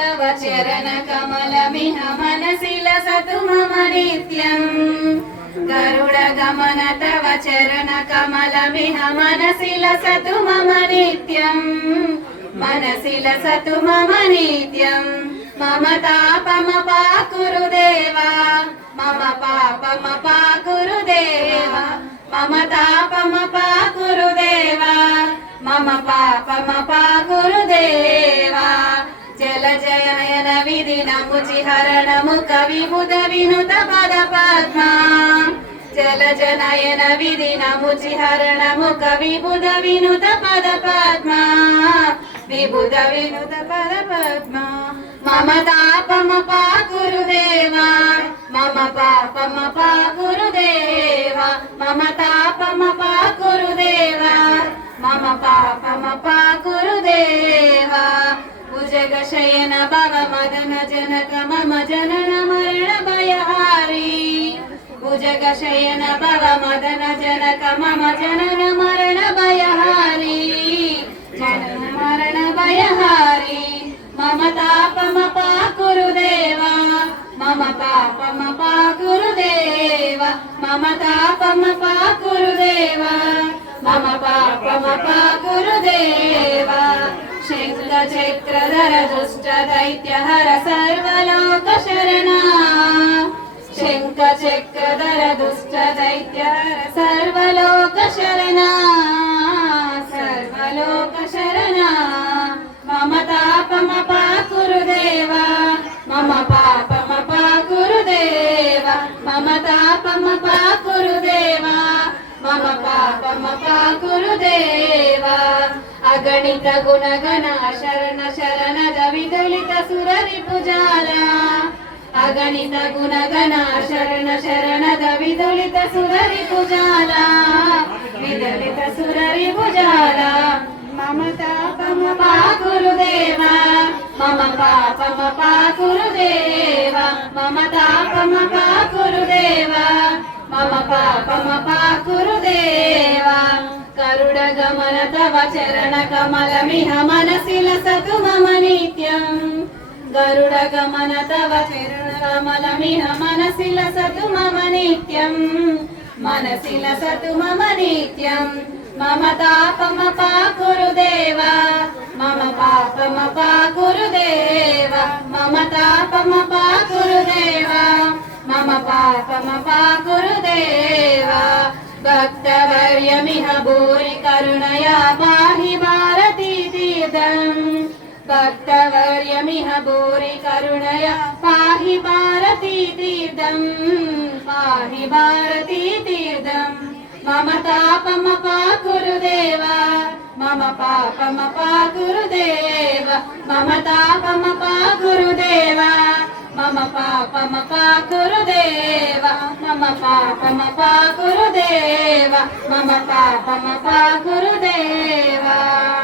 तव चरण कमलमिह मनसि लसतु मम नित्यम् गरुडगमन तव चरण कमलमिह मनसि लसतु मम नित्यम् मनसि लसतु मम नित्यम् मम तापमपाकुरु देवा मम पापमपाकुरु देवा मम तापमपाकुरु देवा मम पापमपाकुरु देवा जलजयनयन विधिनमुचिहरणमु कविबुध विनुत पद पद्मा जलजनयन विधिनमुचिहरणमु कविबुध विनुत पद पद्मा विबुध विनुत पद पद्मा मम तापमपाकुरु देवा मम पापमपाकुरु देवा मम तापमपाकुरु देवा मम पापमपाकुरु देवा भुजगशयन भव मदन जनक मम जनन मरण भयहारी भुजगशयन भव मदन जनक मम जनन मरण भयहारी जनन मरण भयहारी मम तापमपाकुरु देवा मम पापमपाकुरु देवा मम तापमपाकुरु देवा मम पापमपाकुरु देवा शङ्खचक्रधर दुष्ट दैत्यहर सर्वलोक शरणा शङ्खचक्रधर दुष्ट दैत्यहर सर्वलोक शरणा सर्वलोक शरणा मम तापमपाकुरु देवा मम पापमपाकुरु देवा मम तापमपाकुरु देवा मम पापमपाकुरु देवा अगणित गुणगण शरण शरणद विदलित सुररिपुजाला अगणित गुणगण शरण शरणद विदलित सुररिपुजाला विदलित सुररिपुजाला मम तापमपाकुरु देवा मम पापमपाकुरु देवा मम तापमपाकुरु देवा मम पापमपाकुरु देवा गरुडगमन तव चरण कमलमिह मनसि लसतु मम नित्यम् गरुडगमन तव चरण कमलमिह मनसि लसतु मम नित्यम् मनसि लसतु मम नित्यम् मम तापमपाकुरु देवा मम पापमपाकुरु देवा मम तापमपाकुरु देवा मम पापमपाकुरु देवा भक्तवर्यमिह भूरि करुणया पाहि भारती तीर्थम् भक्तवर्यमिह भूरि करुणया पाहि भारती तीर्थम् पाहि भारती तीर्थम् मम तापमपाकुरु देवा मम पापमपाकुरु देवा मम तापमपाकुरु देवा मम पापमपाकुरु देवा मम पापमपाकुरु देवा मम पापमपाकुरु देवा।